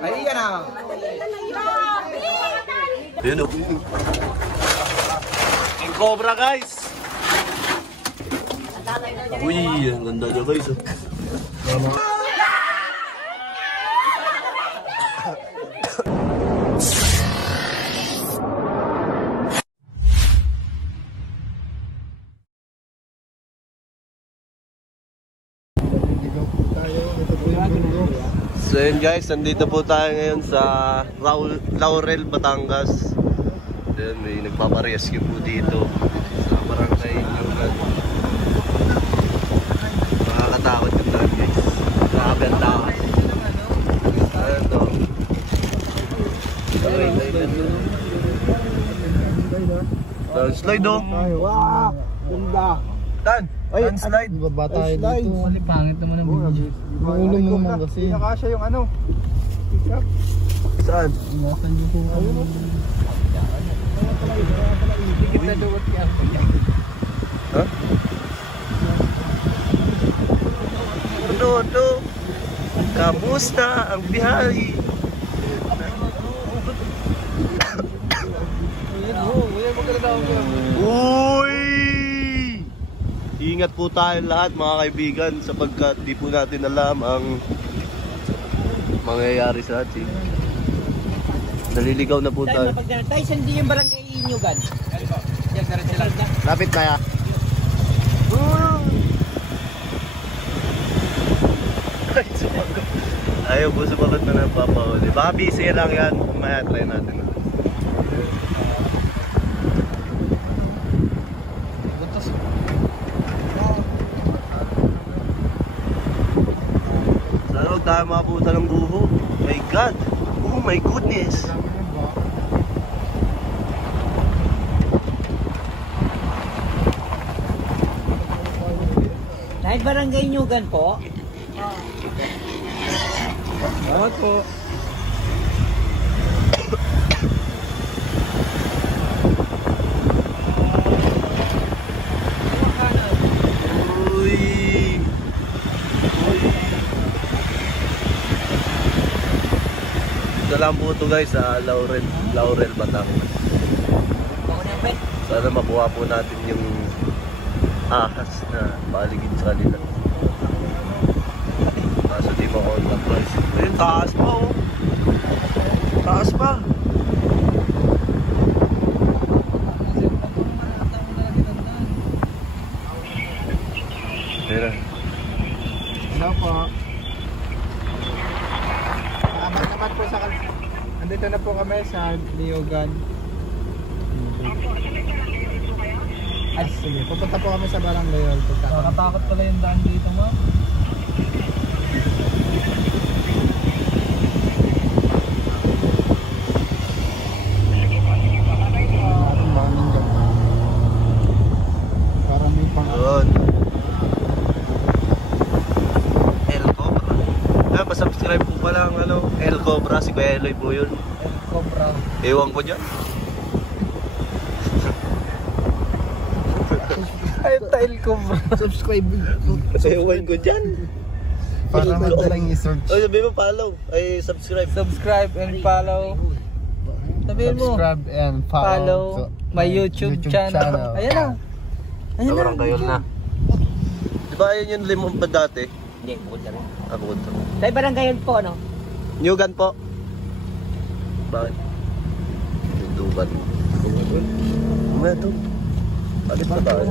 Ay, yan ah. Yun o. King Cobra guys. Uy, ang ganda niya guys. So yun guys, nandito po tayo ngayon sa Laurel, Batangas. Then may nagpaparescue po dito sa barangay Nyugan. Nakakatakot yung daan guys. Grabe ang takas. Ayan to. Slide oh. Wow! Ganda! Tan! Tan slide! Baba tayo dito. Mali, pangit naman ang video. Maulong mo naman kasi. Nakasya yung ano. Saan? Iwakan niyo po. Ayun o. Higit na duwat niya. Ha? Ano? Kamusta ang biyahe? Uy! Ingat po tayo lahat mga kaibigan sapagkat di po natin alam ang mangyayari sa atin. Naliligaw na po tayo. Tayo, sandi yung barangay Nyugan. Lapit kaya. Ayaw po sumagot na ng papahuli. Baka busy lang yan. Mamaya try natin. Sana huwag tayo maputa ng buho. My God! Oh my goodness! Dahil barangay Nyugan po. Salamat po. Uy! Ito lang po ito guys sa Laurel, Batangas. Sana makuha po natin yung ahas na baligid sa kanila. Kaso di ma-contact guys. Ayun, taas pa oh. Taas pa. Tira. Hello po. Salamat naman po sa andito na po kami sa Nyugan. Ay, sige. Pupunta po kami sa barangay. Nakakatakot pala yung daan dito mo. Parang may pang... Yun. El Cobra. Pa-subscribe po pala ang El Cobra. Si Kuya Eloy po yun. Cobra. Ewan ko dyan. Ay, tail Cobra. Subscribe. Ewan ko dyan. Para madaling i-search. Ay, sabi mo follow. Ay, subscribe. Subscribe and follow. Sabihin mo. Subscribe and Follow my YouTube channel. Ayan na. Sa barangay na. Di ba ayun yung limon pa dati? Hindi, bukod na rin. Bukod to. Tayo barangay po, ano? Nyugan po. Bakit? Nyugan. Ano ito? Palit pa tayo.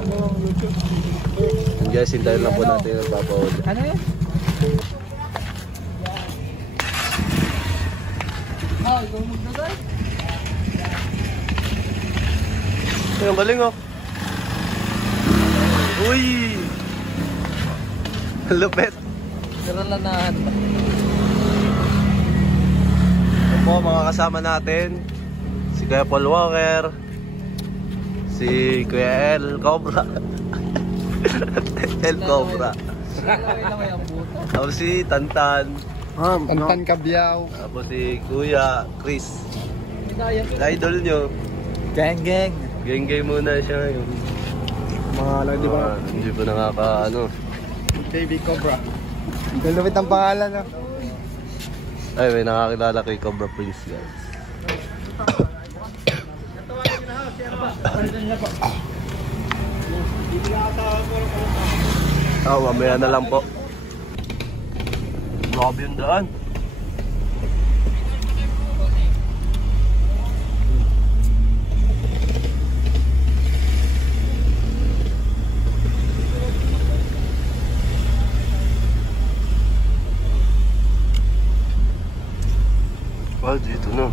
Guys, hintayin lang po natin yung papahuli. Ano yan? Oh, ikaw magdagay. Ay, ang galing oh. Uy! Lupet. Karalanahan ba? Ito po mga kasama natin. Si Kuya Paul Walker. Si Kuya El Cobra. El Cobra. Tapos si Tantan. Tantan Kabyaw. Tapos si Kuya Chris. Idol nyo. Gang. Geng-geng muna siya ngayon. Mga di ba? Hindi pa nakaka Baby Cobra. Lulupit ang pangalan, no? Ay, may nakakilala kay Cobra Prince, guys. Mamaya na lang po. Grabe yung daan. Dito na.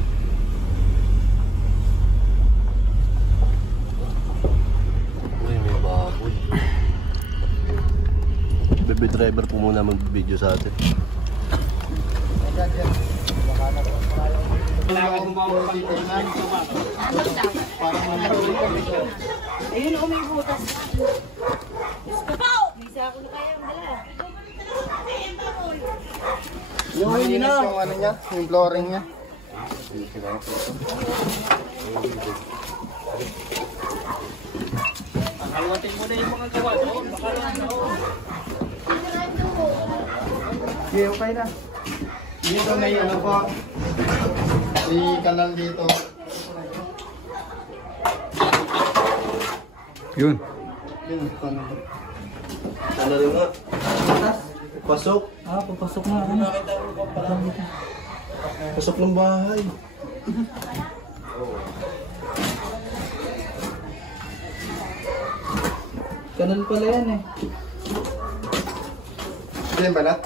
Uy, may baboy. Baby driver po muna mag-video sa atin. Ayun, may butas. Bisa ako na kaya dala. Yung ano niya, yung flooring niya. Halwatin mo na yung mga gawa doon. Baka lang doon. Okay, okay na. Dito may ano po. May kanal dito. Yun. Yun, kanal. Ano rin nga? Pasok. Papasok na ako. Pasok ng bahay. Kanal pala yan eh. Diyan balat.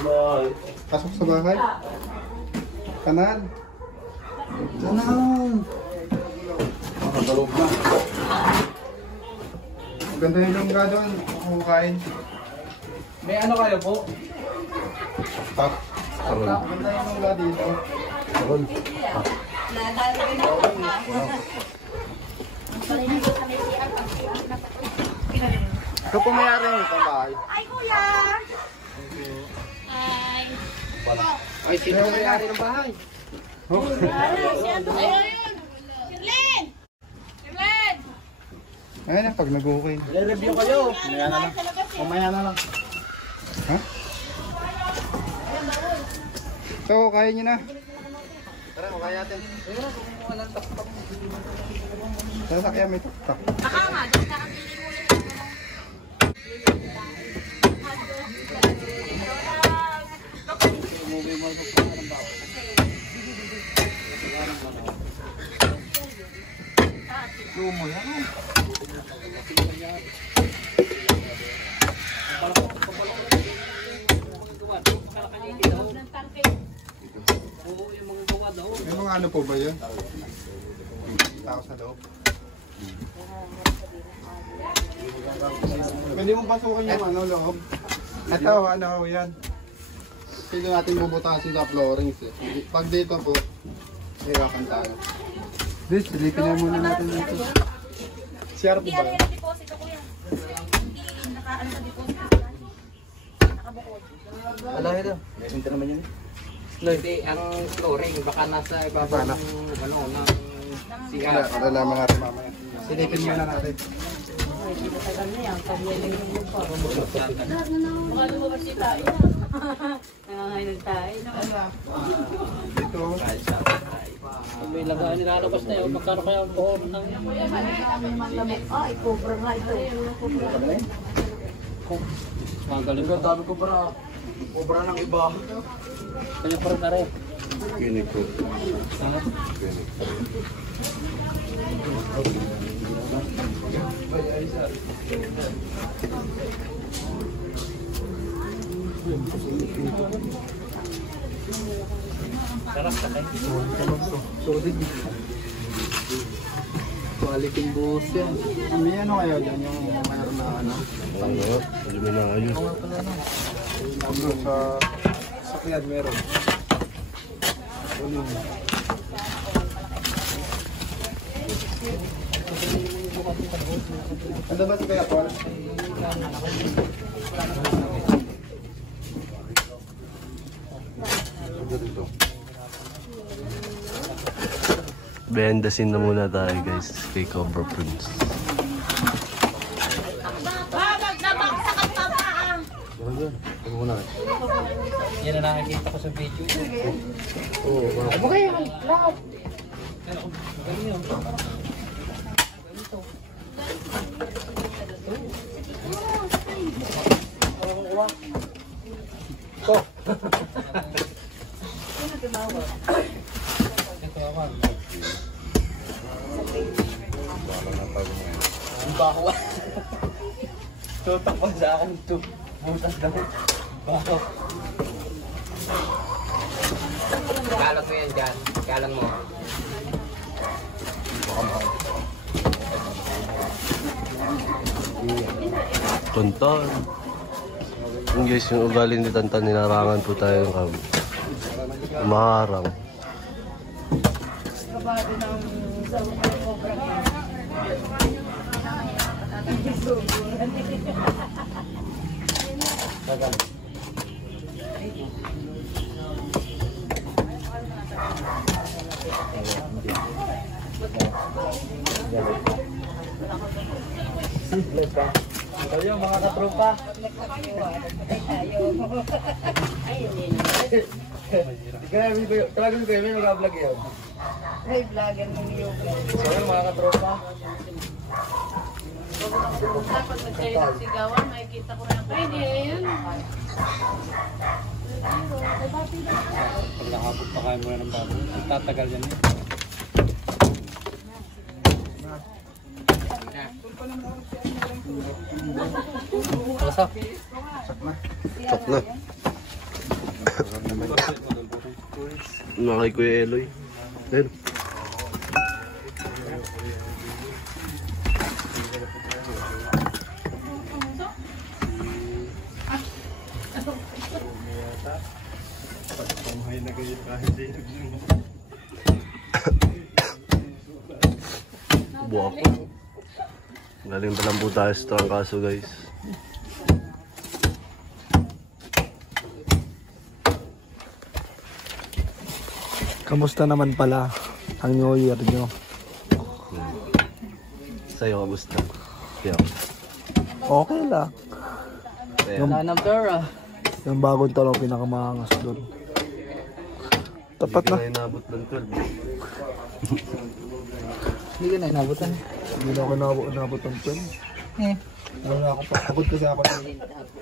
Bahay. Pasok sa bahay. Kanal. Kanal. Makatalog na. Ganda yung lungga doon. Ako kain. May ano kayo po? Tak. Ganda yung lungga dito. Ikaw po mayari nito bahay. Ay, kuya! Ay. Ay, sino mayari ng bahay? Ayun! Sirlen! Sirlen! Ayun na, pag nag-okay. I-review kayo. Mamaya na lang. Mamaya na lang. Ha? So, kaya nyo na. Tara, kaya natin. Sasakyan may tuktak. Baka nga, doon nakabili mo yung May mga ano po ba yun? Tao sa loob. Pwede mong pasukan yung ano loob. Ito, ano yan. Pwede natin bubutasin sa flooring. Pag dito po, iwakan tayo. This, silipin na muna natin dito. CR po Hindi ba? ano yung deposit ko yan. Hindi nakaano sa deposit. Nakabukod. Alahe daw. Ito naman yun. Hindi, ang flooring baka nasa ibabaw ng ano ng Wala, malalaman natin mamaya. Silipin muna natin. Baka lumabas si tayo. Nangangainan tayo. Dito. may lagaan nilalabas na yun. Magkano kaya ang buhon ng Ay, cobra nga ito. magaling ko. Dami ko para Obra ng iba. kanya pa rin na rin. Ginig po. Sarap sa kayo. Solid. Quality buhos yan. May ano kayo dyan yung mayroon na ano? Ano? Hindi mo na ayos. Ano sa sakyan meron. Ano ba si Kaya Paul? Bendasin na muna tayo guys kay Cobra Prince. Babag na baksakan pa pa. Yan na nakikita ko sa video. Oo, Ano kayo? Lahat. Ang baho. Tutok pa sa akin ito. Butas daw. Baho. Kalang mo yan dyan. Kalang mo. Tantan. Yung guys, yung ugali ni Tantan, ninarangan po tayo ng maharang. Kayo mga katropa. Grabe ko yun. Talagang ko yun. May mag-vlog yun. May vlogger mo niyo. So yun mga katropa. Dapat pag kayo nagsigawan, makikita ko na. Pwede yun. Pag nakapot pa kayo muna ng bago. Tatagal yan eh. Wasak. Tok na. Nakay Kuya Eloy. Ayun. Buwak ko. Galing pa lang po tayo sa trangkaso guys. Kamusta naman pala ang New Year nyo? Sa'yo, kamusta? Yeah. Okay lang. Wala ng pera. Yung bagong talong pinakamaangas doon. Tapat na. Hindi ka na inabot ng 12. Hindi ka na inabutan. Hindi na ako nabot ng 12. Ano na ako pa. Pagod kasi ako.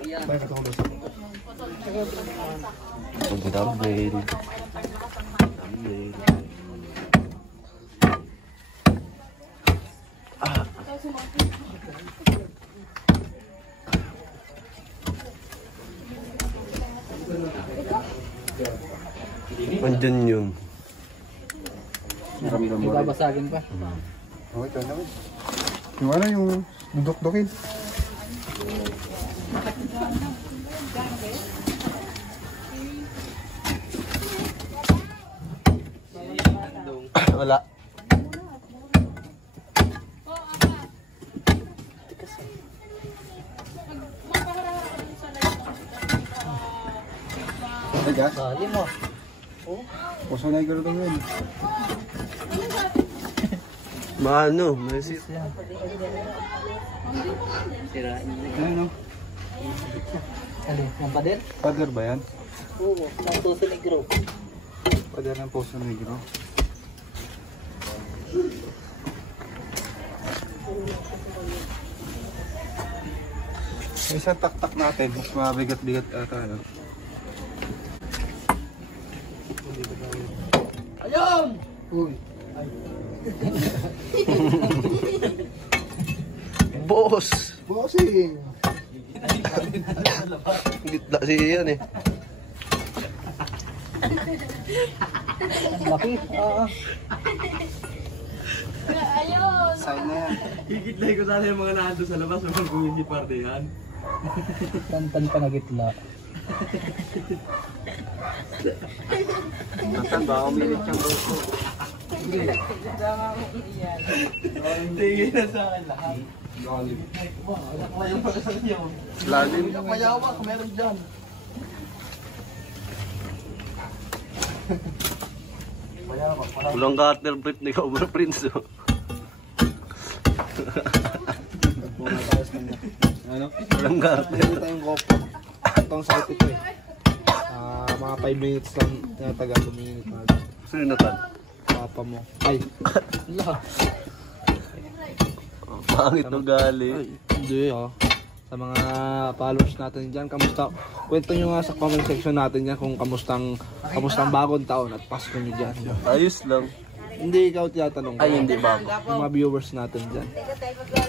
Bakit ako gusto? Ang thumbnail. Thumbnail. Andyan yun. May babasagin pa. Okay, ito naman. Yung ano, yung dudok-dukin. Wala. Ay, gas. Sali mo. Puso na yung gano'n yun. Maano? Maisip. Sirain mo. Ano, no? Ano? Ang pader? Pader ba yan? Oo. Ang puso negro. Pader ng puso negro. Isang tak-tak natin, mas mabigat-bigat ata. No? Ayun! Uy. Boss! Bossing! Gitla si Ian eh. Laki. Sign na yan. Ikitlay ko sana yung mga nando sa labas ng mag-uwi party yan. Tantan pa na gitla. Nasaan ba? Umilit siyang boso. Tingin na sa akin lahat. Lalim. Mayawak, meron dyan. Walang cutter print ni Cobra Prince. Oh. Ano? Walang cutter. Ito tayong GoPro. Itong site ito eh. mga 5 minutes lang tinatagal, 2 minutes na. Sino na tan? Papa mo. Ay! Pangit ugali. Ay, hindi sa mga followers natin dyan, kamusta? Kwento nyo nga sa comment section natin dyan kung kamustang bagong taon at Pasko nyo dyan. Ayos lang. Hindi ikaw tinatanong. Ay, hindi bago. Yung mga viewers natin dyan.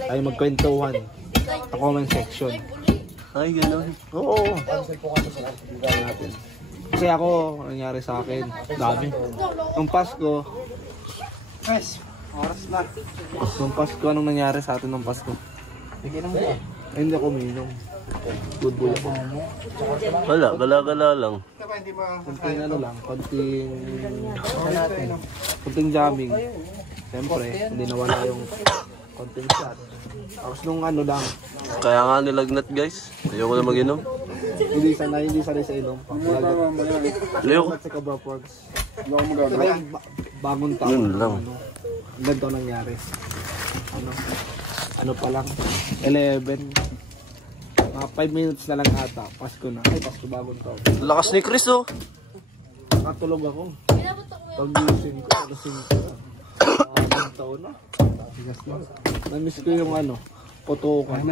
Ay magkwentuhan sa comment section. Ay, gano'n. Oo. Natin. Kasi ako, nangyari sa akin, dami. Nung Pasko, Oras na. nung Pasko, anong nangyari sa atin nung Pasko? Ay, hindi ako uminom. Good boy ako. Wala, gala-gala lang. Konting ano lang, konting jamming. Siyempre, hindi nawala yung konting shot. Tapos nung ano lang, Kaya nga nilagnat guys. Ayoko na mag-inom. hindi sanay sa ilong. Ayoko. Sa Kabaporgs. Hindi ako magagawa. Kaya bagong taon. Yun lang. Ganito nangyari. Ano pa lang, 11. Mga 5 minutes na lang ata. Pasko na. Ay, Pasko bagong taon. Lakas ni Chris oh. Nakatulog ako. Pag-gising ko, alasing ko. Bagong taon na. Na-miss ko yung putukan.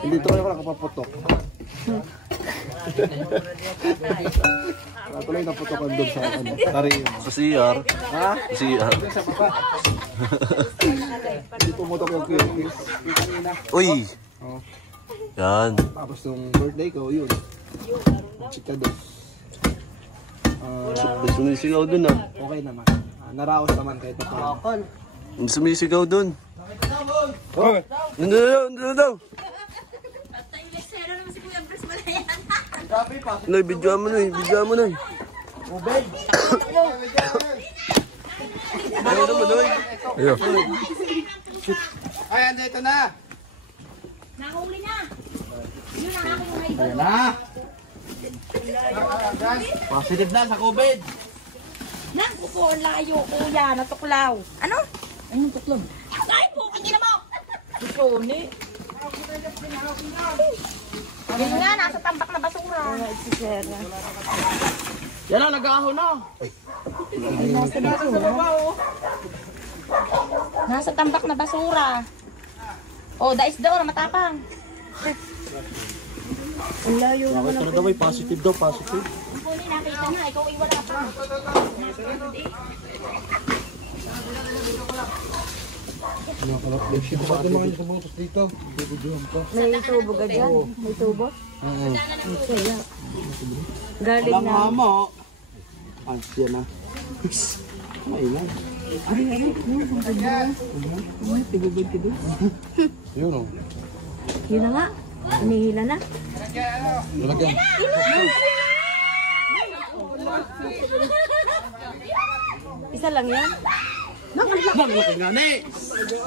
Hindi tuloy ako nakapaputok. Tuloy na putukan doon sa Tarim. Sa CR. Ha? Sa CR. Sa baba. Hindi pumutok yung kiss. Uy! Oh. Yan. Tapos nung birthday ko, yun. Chika dos. Sumisigaw dun ah. Okay naman. Naraos naman kahit pa. Sumisigaw dun. Oh! Nandun daw! Noy, bidyoan mo Noy, bidyoan mo Noy. Ano mo Noy? Ayun. Ay, andito na. Nakahuli na. Yun ang aking mga idol. Positive na sa COVID. Naku, ang layo, kuya. Natuklaw. Ano? Anong tuklog? Ay, pukin nila mo! Tukloni. Yun nga, nasa tambak na basura. Yan na, nag-aahon na. Nasa tambak na basura. Oh, dais doon, matapang. Ang layo naman. Bakit talaga may positive daw, positive. Kunin, nakita na. Ikaw ay wala pa. Bakit mga nyo kabutos dito? May tubo ka dyan? May tubo? Oo. Kaya. Galing na. Mama. Yan na. Maingay. Yun o. Yun na nga. Hinihila na. Lalagyan. Isa lang yan.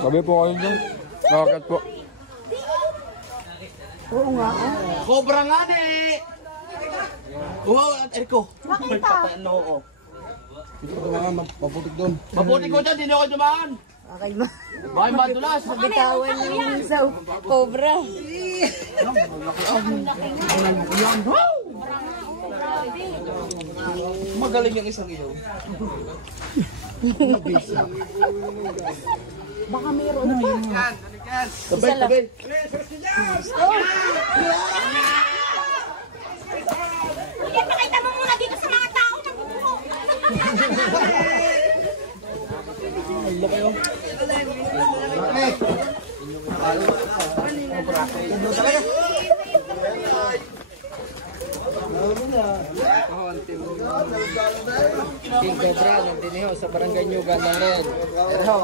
Gabi po kayo dyan. Nakakat po. Oo nga. Cobra nga ni! Wow, at Eriko. Makita. Dito ko naman maputik doon. Mabuti ko dyan, hindi ako dumaan. Okay ba? Bakit madulas? Bitawan yung sa cobra. Magaling yung isang iyo. Baka mayroon pa. Isa lang. Yan, pakita mo muna dito sa mga tao. Nagbubuho. King Cobra, nandiniho sa barangay New Ganda rin. Pero,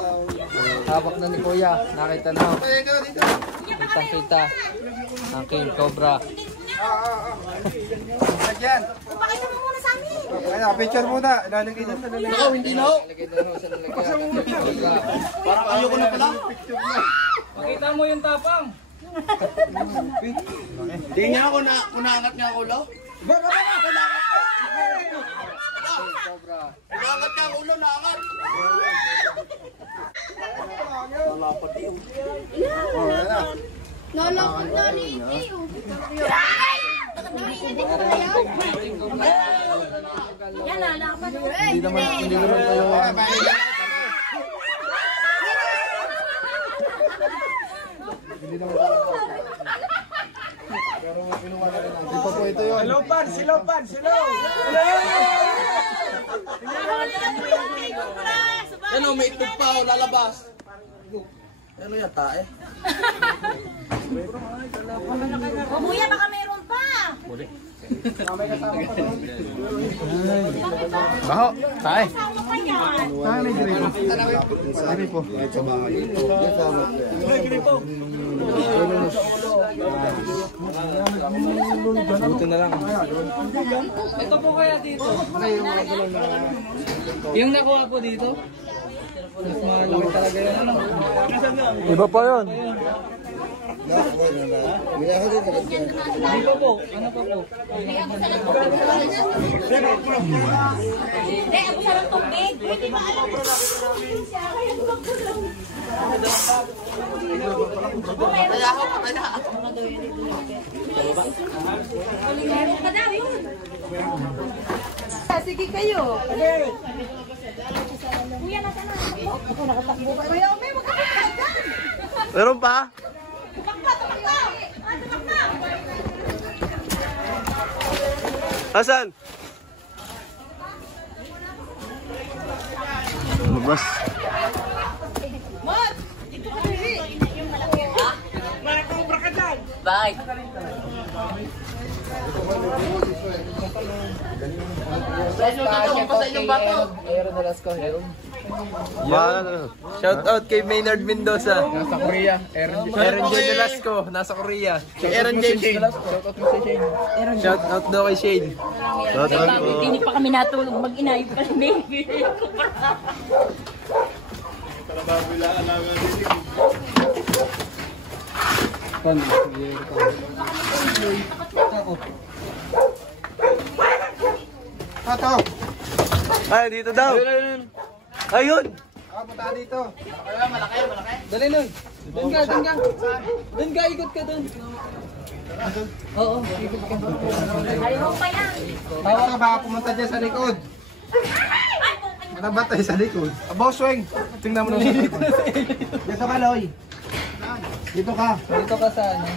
hawak na ni Kuya. Nakita na. Kitang-kita. Ang King Cobra. Ayan. Pakita mo muna sa amin. Ayan, picture muna. Ilalagay na sa lalagay. Ako, hindi na ho. Nalagay na ho sa lalagyan. Parang ayoko na pala. Makita mo yung tapang. Hindi niya ako na, kunaangat niya ako ulo. Kunaangat niya ako ulo, naangat. Nalakot na ni Tio. Ay! Narinig ko na yan. Yan na, nakapanood. Hindi naman kayo. Hindi naman kayo. Pero kinuha na rin natin. Ito po ito yun. Ano, may itlog pa o lalabas. Ano yata eh? O kuya, baka mayroon pa. Baho, tayo. Kasama pa yan. Tayo may gripo. Gripo. Buto na lang. Ito po kaya dito. Yung nakuha po dito. Mas malaki talaga yan. Iba pa yun. Ano pa po? Ano pa po? Hindi, ako sa ng tubig. Hindi ba alam ko siya? Kaya magkulong. Kaya ako pa kaya. Meron pa daw yun. Sige kayo. Kuya, nasaan na? Ako nakatakbo ka. Kuya, may magkakita. Meron pa? Tumakpa, tumakpa. Tumakpa. Asan? Lumabas. Mot! Dito ka dili. Yung malaki. Ha? Makakobra ka dyan. Bye. Shout out kay Maynard Mendoza. Nasa Korea. Aaron J. Velasco, nasa Korea. Aaron J. Shout out daw kay Shane. Hindi pa kami natulog mag-inayos pa ni baby. Ato! Ay, dito daw. Ayun. Punta dito. Dali nun. Doon ka, doon ka. Doon ka, ikot ka doon. Oo, ikot ka. Ayaw pa yan. Baka ka baka pumunta dyan sa likod. Matabatay sa likod. Boss Weng, tingnan mo na sa likod. Dito ka, Loy. Dito ka. Dito ka sa ano.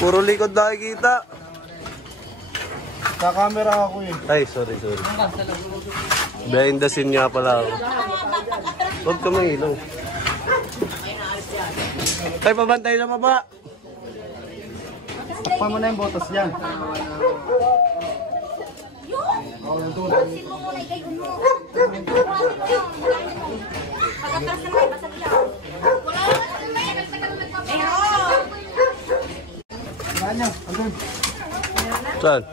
Puro likod nakikita. Sa camera ako eh. Ay, sorry. Behind the scene nga pala ako. Huwag ka mangilaw. Tay, pabantay na baba. Takpan mo na yung botas dyan. Pansin mo muna ikay mo. Pansin mo yun. Pagkatras naman, basag lang. Wala naman. Meron. Saan niya? Andun. Saan?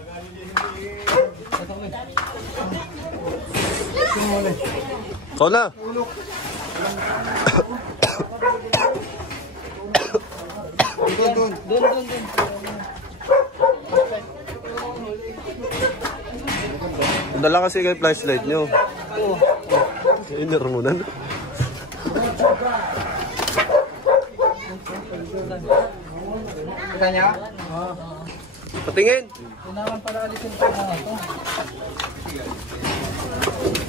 Ikaw na. Doon. Doon. Dala kasi kay flashlight nyo. Inner mo na. Kita niya? Patingin. Kailangan para alisin pa mga ito.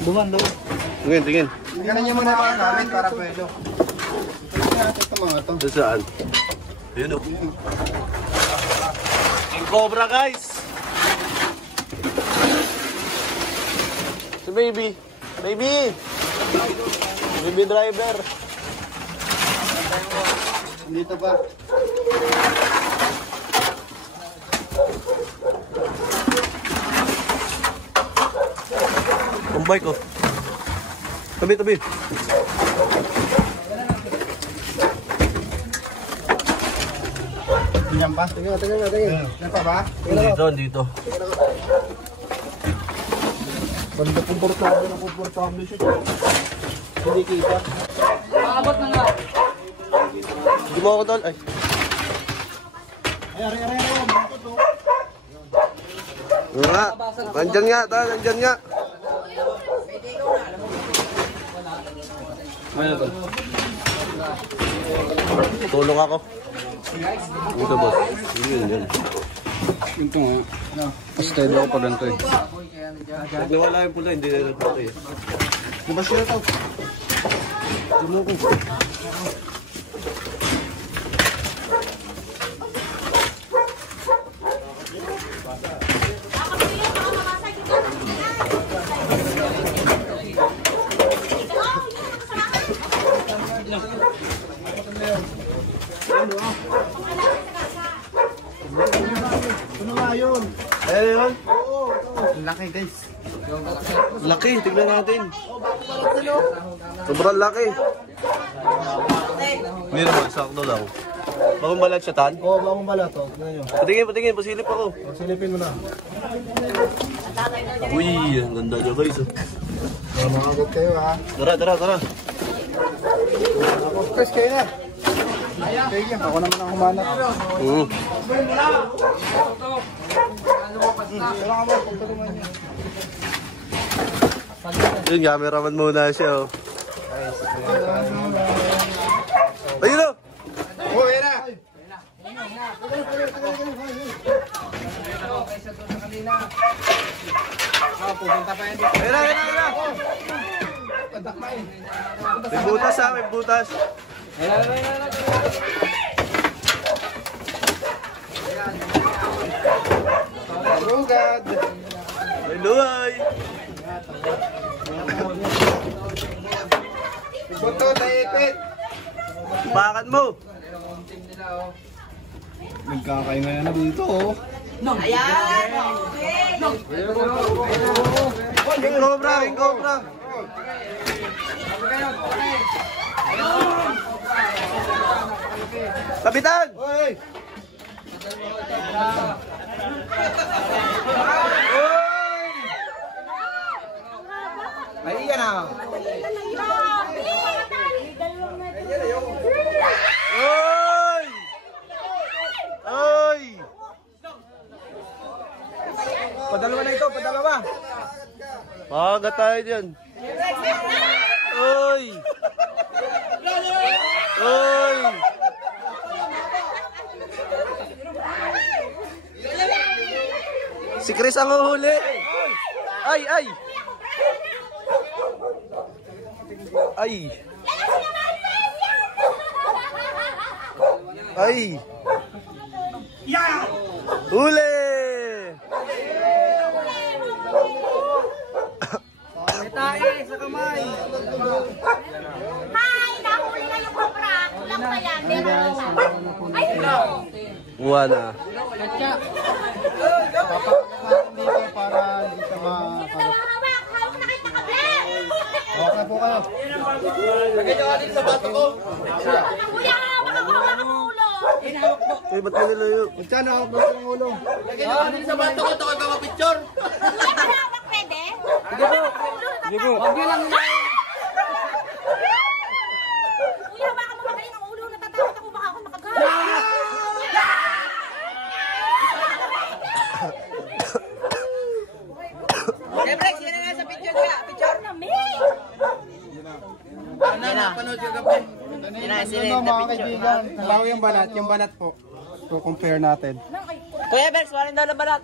Duman. Tingin. Tingnan niya muna mga gamit para pwede. Ito mga ito. Sa saan? Ayun o. King Cobra, guys. Si baby. Baby driver. Dito ba? Ang bike ko. Tabi. Diyan pa? Tingnan. Diyan pa ba? Dito. Banda komportable siya. Hindi kita. Paabot na nga. Hindi mo ako tol. Ay. Nga. Nandyan nga. Tulong ako. Ito boss. Yun. Ito nga. Steady ako pag ganito eh. Pag nawala yung pula, hindi na nagpapay. Diba siya ito? Dumuko. Ano nga yun? Ayun yun. Laki guys. Laki, tignan natin. Sobrang laki. Hindi naman, sakto lang. Bagong balat siya, Tan? Oo, bagong balat to. Patingin, pasilip ako. Silipin mo na. Uy, ang ganda niya guys. Makagot kayo ha. Tara. Ako, Chris, kayo na. Sige, ako naman ang humanap. Yun, cameraman muna siya. Ayun o! Oh, yan na! Ayun na! May butas ha, may butas. Rugad! May luhay! Buto, naipit! Pakan mo! Nagkakaingay na dito oh. King Cobra! Kapitan! Hoy! Ay, yan na! Oy! Oy! Padalawa na ito, padalawa! Makagat tayo dyan. Oy! Oy! Si Chris ang uhuli. Ay! Huli! Hi! Nahuli na yung cobra. Kulang pa yan. Meron pa. Ay, no! Buwana. Papakita dito para hindi ka Sino daw ang hawak? Hawak na kayo nakablet! Okay po kayo. Kuya, makakuha ka ng ulo. Uy, ba't ka nilayo? Magkano ako ba ng ulo? Kuya, hawak pwede? Sige po. Huwag niyo lang Kuya, baka mamagaling ang ulo. Natatakot ako baka ako makagawa. Siyempre, sino na sa picture ka? Picture? Ano mga kaibigan? Bago yung balat po. So compare natin. Kuya Berks, walang daw lang balat.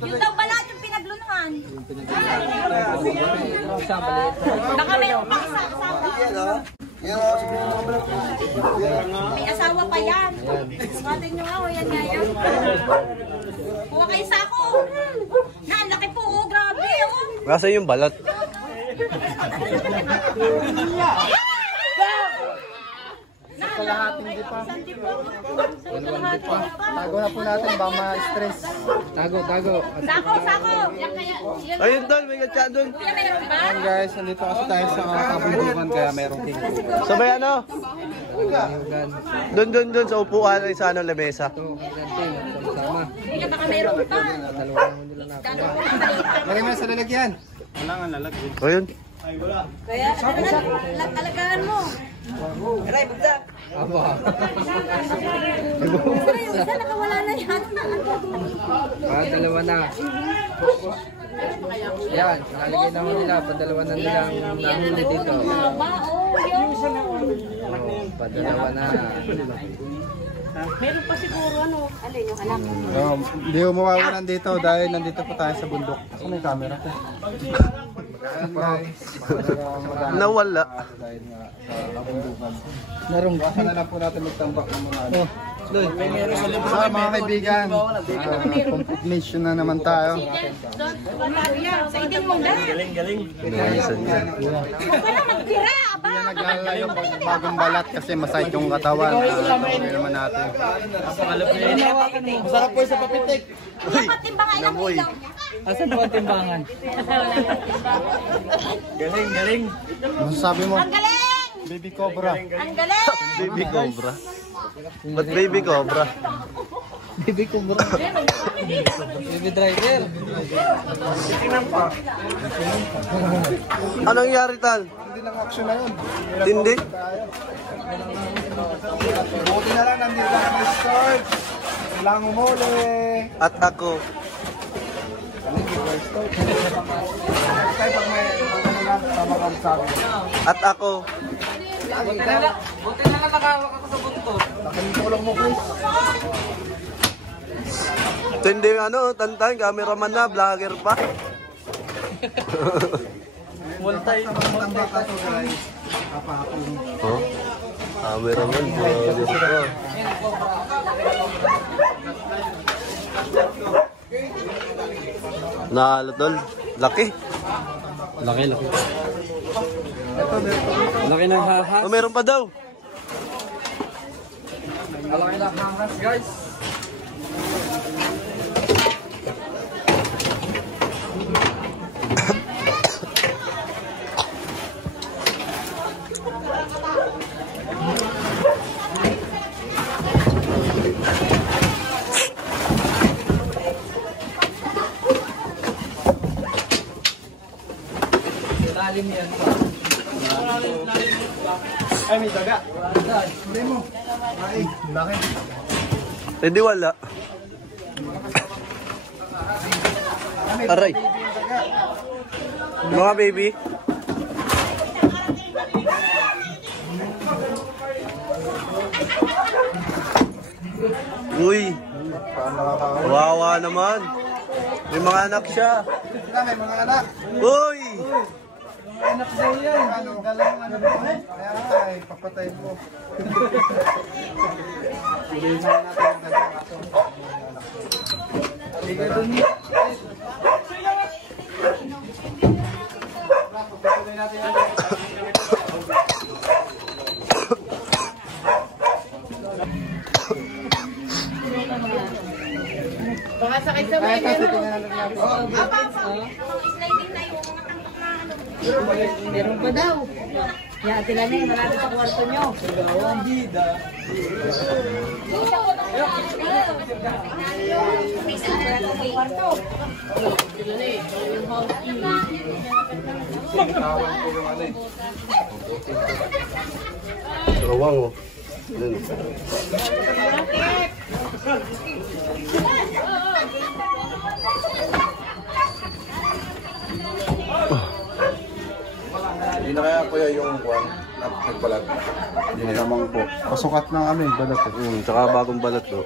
Yung daw balat yung pinaglunuhan. Baka mayroon pang isa kasama. May asawa pa yan. Sukatin nyo nga, yan nga yan. Kuha kayo sa ako. Ang laki po, oh, grabe, oh. Nasaan yung balat? Kalahating di pa. Santi po. Kalahating pa. Tago na po natin, baka ma-stress. Tago. Sako. Yan kaya. Yan. Ayun doon, may gatsa doon. Kuya, mayroon ba? Ayan guys, nandito kasi tayo sa kabundukan kaya merong king. Sabay ano? Doon sa upuan ay sa ano, lamesa. Sama. Kuya, baka mayroon pa. Dalawang mo nila na. Lagay mo na sa lalagyan. Wala nga lalagyan. Ayun. Kaya, alagaan mo. Aray, bugta. Aba. Isa nakawala na yan. Dalawa na. Yan, nakalagay na mo nila. Padalawa na nilang nahuli dito. Haba, oh, yun. Padalawa na. Meron pa siguro ano. Alin yung anak? Hindi mo mawawalan dito dahil nandito po tayo sa bundok. Saan may camera ko? Nawala. Dahil nga sa kabundukan. Narong Baka na lang po natin magtambak ng mga ano. Mga kaibigan, complete mission na naman tayo. Sa iding mong dahil. Naisan niya. Wala magtira. Hindi na naglalayo pag bagong balat kasi masakit yung katawan. Hindi naman natin. Masarap po sa papitik. Dapat timbangan lang mo ilaw. Asan po ang timbangan? Galing. Masasabi mo, Ang galing! baby cobra. Ang galing! Baby cobra. Ba't baby cobra? Baby Cobra. Baby driver. Anong nangyari, Tal? Hindi lang action na yun. Tindi? Buti na lang nandito ang George. Kailangan umuli. At ako. Kaya pag may ano lang, tama ka sa akin. At ako. Buti na lang nakawak ako sa buntot. Nakalimulang mo, Chris. Tindi ano, Tantan, cameraman na, vlogger pa. Multay. Tamba ka to, guys. Kapapong. Oh? Cameraman, vlogger pa. Nalo, Tol. Laki. Laki. Laki ng hahas. Oh, meron pa daw. Laki ng hahas, guys. Lalim yan. Ay, may daga. Hindi mo. Ay, bakit? Hindi wala. Aray. Mga baby. Uy. Wawa naman. May mga anak siya. Sila, may mga anak. Uy. Anak daw yan. Ano, galang ano mo. Kaya nga, ay, papatay mo. Hulihin na natin yung ganyang aso. Halika dun. Papatay natin yan. Baka sakit sa Ay, kasi tingnan natin. sliding na yung mga tangkap na ano. Meron pa daw. Ya, tila na marami sa kwarto nyo. May sa kwarto. Tawan ko yung ano eh. Rawang oh. Yun. Hindi na kaya kuya yung kwan, nagbalat. Hindi na naman po. Pasukat na kami, balat eh. Tsaka bagong balat do.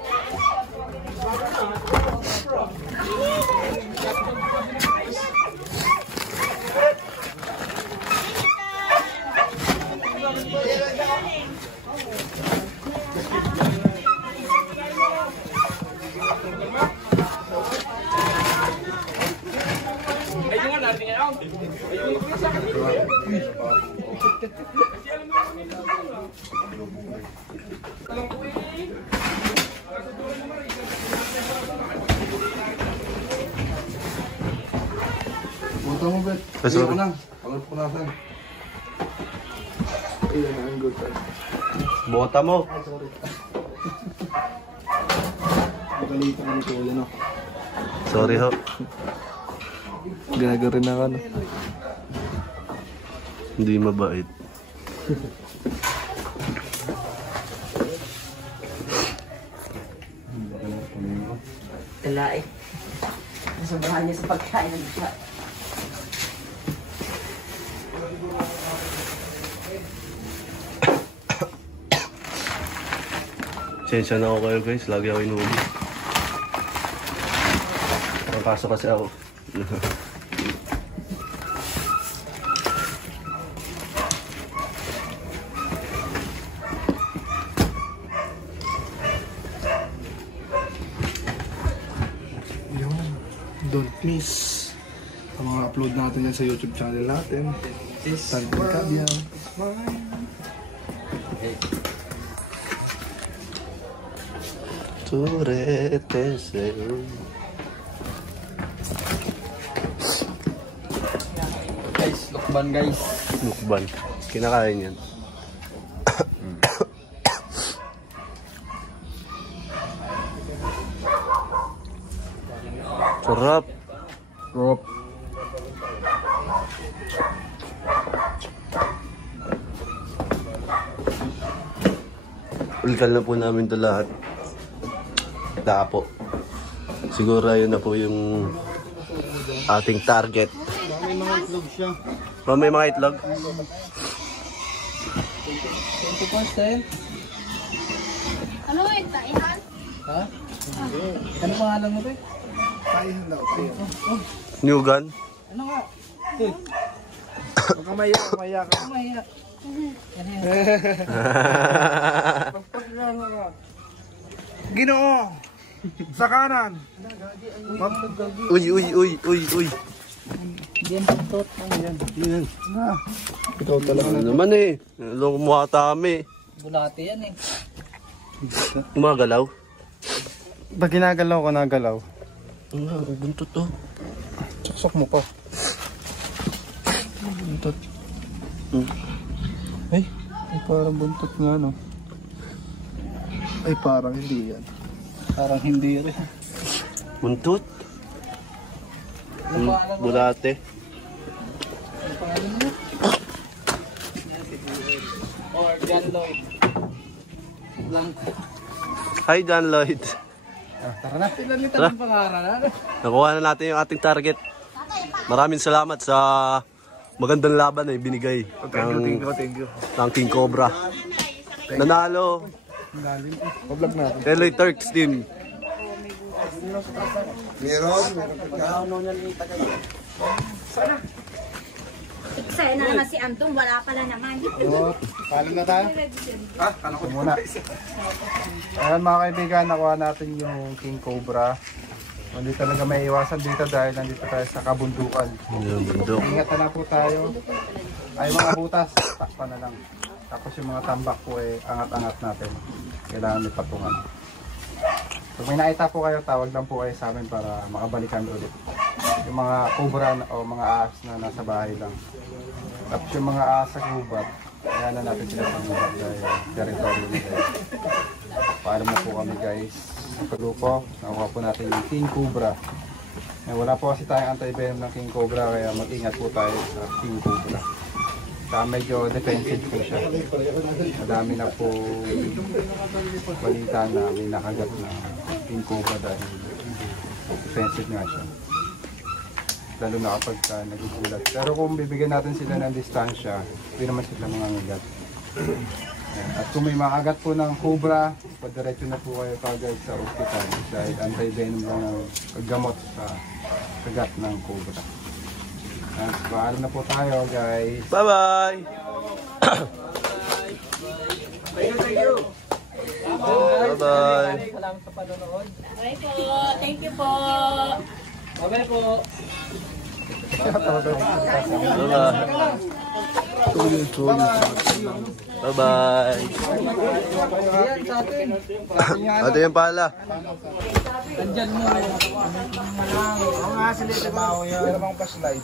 Punta mo, Bet. Sorry. Hindi ko lang. Pangal ko nasan. Ayan, ang good. Bota mo. Magalito ka nito, yan o. Sorry ho. Gagawin na ano. Hindi mabait. Wala eh. Nasobrahan niya sa pagkain ng siya. Pasensya na ako kayo guys, lagi ako inuwi. Papasok kasi ako. Don't miss ang mga upload natin yan sa YouTube channel natin. Tanting Kabyan. Turete. Guys, lukban guys. Mukban. Kinakain yan. Sarap. Rob. Ulikal na po namin ito lahat. Dapo. Siguro yun na po yung ating target. May mga itlog siya. May mga itlog? 20%? Ano yung taihan? Ha? Ano pangalan mo ba? New gun? Ano nga? Huwag kang maya, kumaya ka. Kumaya. Ginoo! Sa kanan! Uy. Diyan tutot. Yan. Ikaw talaga. Ano naman eh. Ano kumuha kami. Bulate yan eh. Gumagalaw. Pag ginagalaw ko, nagalaw. Ang buntot to. Suksok mo ko. Buntot. Ay, parang buntot nga, no? Ay, parang hindi yan. Parang hindi rin. Buntot? Ano pangalan mo? Bulate. Ano pangalan mo? Or John Lloyd. Blanco. Hi, John Lloyd. Tara na. Pinalitan ng pangalan ha? Nakuha na natin yung ating target. Maraming salamat sa magandang laban na binigay Thank you. ng King Cobra. Nanalo. Pa-vlog natin. LA Turks team. Eksaya na naman si Anton, wala pala naman. Palo na tayo? Kala ko muna. Ayan mga kaibigan, nakuha natin yung King Cobra. Hindi talaga may iwasan dito dahil nandito tayo sa kabundukan. Yung bundok. Ingat na po tayo. Ay mga butas, takpan na lang. Tapos yung mga tambak po angat-angat natin. Kailangan may patungan. Pag may nakita po kayo, tawag lang po kayo sa amin para makabalikan ulit. Yung mga cobra o mga ahas na nasa bahay lang. Tapos yung mga ahas sa gubat, kaya na natin sila sa gubat dahil territory nila. Paalam na po kami guys. Sa grupo, nakuha po natin yung King Cobra. Wala po kasi tayong anti-venom ng King Cobra kaya mag-ingat po tayo sa King Cobra. Saka medyo defensive po siya. Madami na po balita na may nakagat na King Cobra dahil defensive nga siya. Lalo na kapag nagugulat. Pero kung bibigyan natin sila ng distansya, hindi naman sila mangangagat. At kung may makagat po ng cobra, padiretso na po kayo kagad sa ospital dahil anti-venom lang ang gamot sa kagat ng cobra. At paalam na po tayo guys. Bye-bye! Bye-bye! Salamat sa panonood. Bye po. Thank you po. Bye-bye po. Bye-bye! Ito yung pala. Nandyan mo. Ako nga sila ito ba? Meron bang flashlight?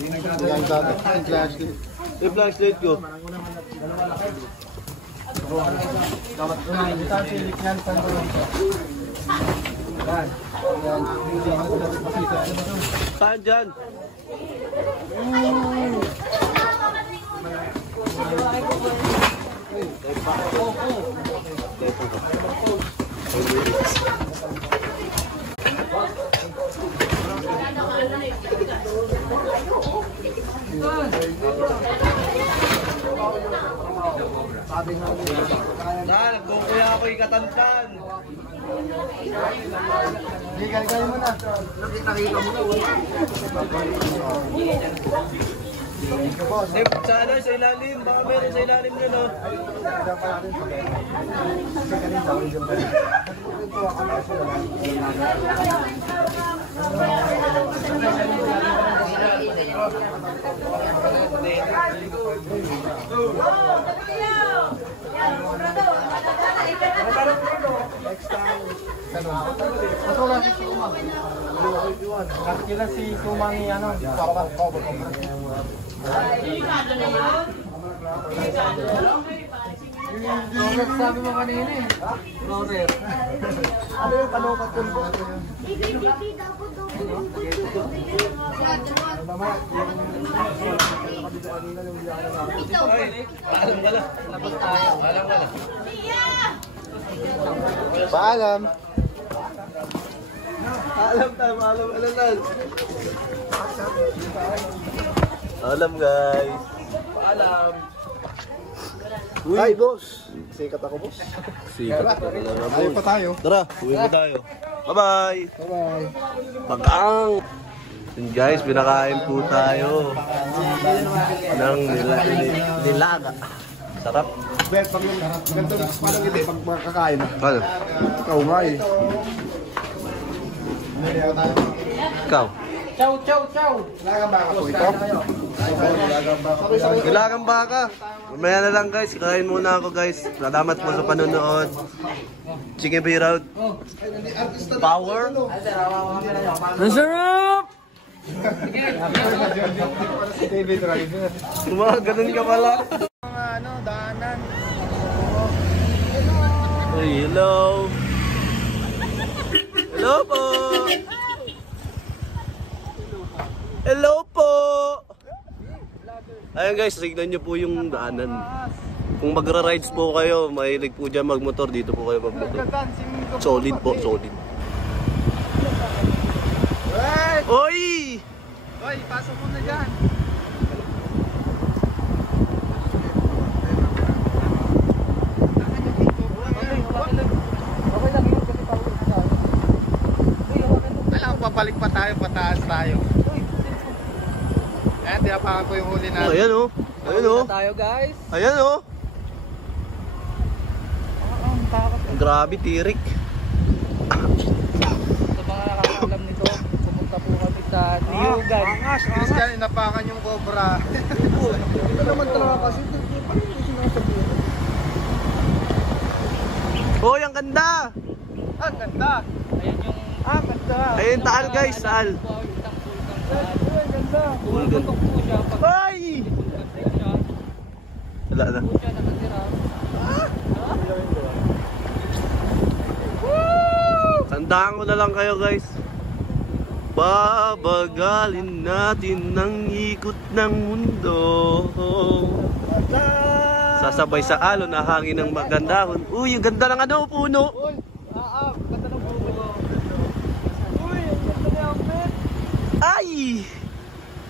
Yung flashlight. Yung flashlight ko. Saan dyan? Sabi nga nila. Nagkukuya ako ikatantan. Hindi, kaya mo na. Nakita mo na. Sa ano, sa ilalim. Baka meron sa ilalim nun, no? Kila si Sumangi ano, papa. Robert, sabi mo kanina eh. Robert. Ano yung kalokat ko? Alam ka lang. Labas tayo. Alam ka lang. Paalam. Alam tayo, alam. Alam guys. Paalam. Ay, boss. Sikat ako, boss. Sikat ka Ayaw pa tayo. Tara, uwi mo tayo. Bye-bye. Bye-bye. Pagkaang. Yun guys, pinakain po tayo ng nilaga. Sarap. Bet, pag ganito parang hindi, pag makakain. Ano? Ikaw nga eh. Ikaw? Chow, chow, chow. Lagang baka po ito. Nilagang baka. Mamaya na lang guys, kakain muna ako guys. Salamat po sa panonood. Chicken beer out. Power. Ang sarap! TV driver. Ganun ka pala. Mga ano, daanan. Uy, hello. Hello po. Hello po. Ayun guys, tignan nyo po yung daanan. Kung magra-rides po kayo, mahilig po dyan magmotor, dito po kayo magmotor. Solid po, solid. Oy! Hoy, pasok mo na dyan. Alam, papalik pa tayo, pataas tayo. Ayan, tinapakan ko yung huli Oh, natin. ayan oh. Ayan oh. Tayo guys. Ayan oh. Grabe, tirik. Sa mga nakakaalam nito, pumunta po kami sa Niyugan. Christian, inapakan yung cobra. Ito naman talaga kasi. Paano yung sinasabihin? Hoy, ang ganda! Ang ganda. Ayan yung Ang ganda. Ayun, taal guys, taal. Ang ganda. Pumutok po siya. Pag Ay! pumutok siya, Wala na. po siya nakatira. Tandaan ko na lang kayo guys. Babagalin natin ng ikot ng mundo. Sasabay sa alon na hangin ng magandahon. Uy, ang ganda ng ano, puno. Ganda ng puno. Uy, ang ganda niya ang pet. Ay!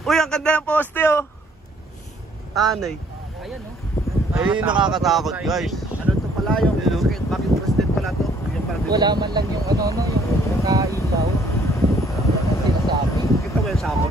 Uy, ang ganda ng poste oh. Anay. Ayan oh. Ay, nakakatakot guys. Ano to pala yung sakit? Bakit president pala to? Yung parang Wala man lang yung ano no, yung nakailaw. Sinasabi. Kita mo yung sabon.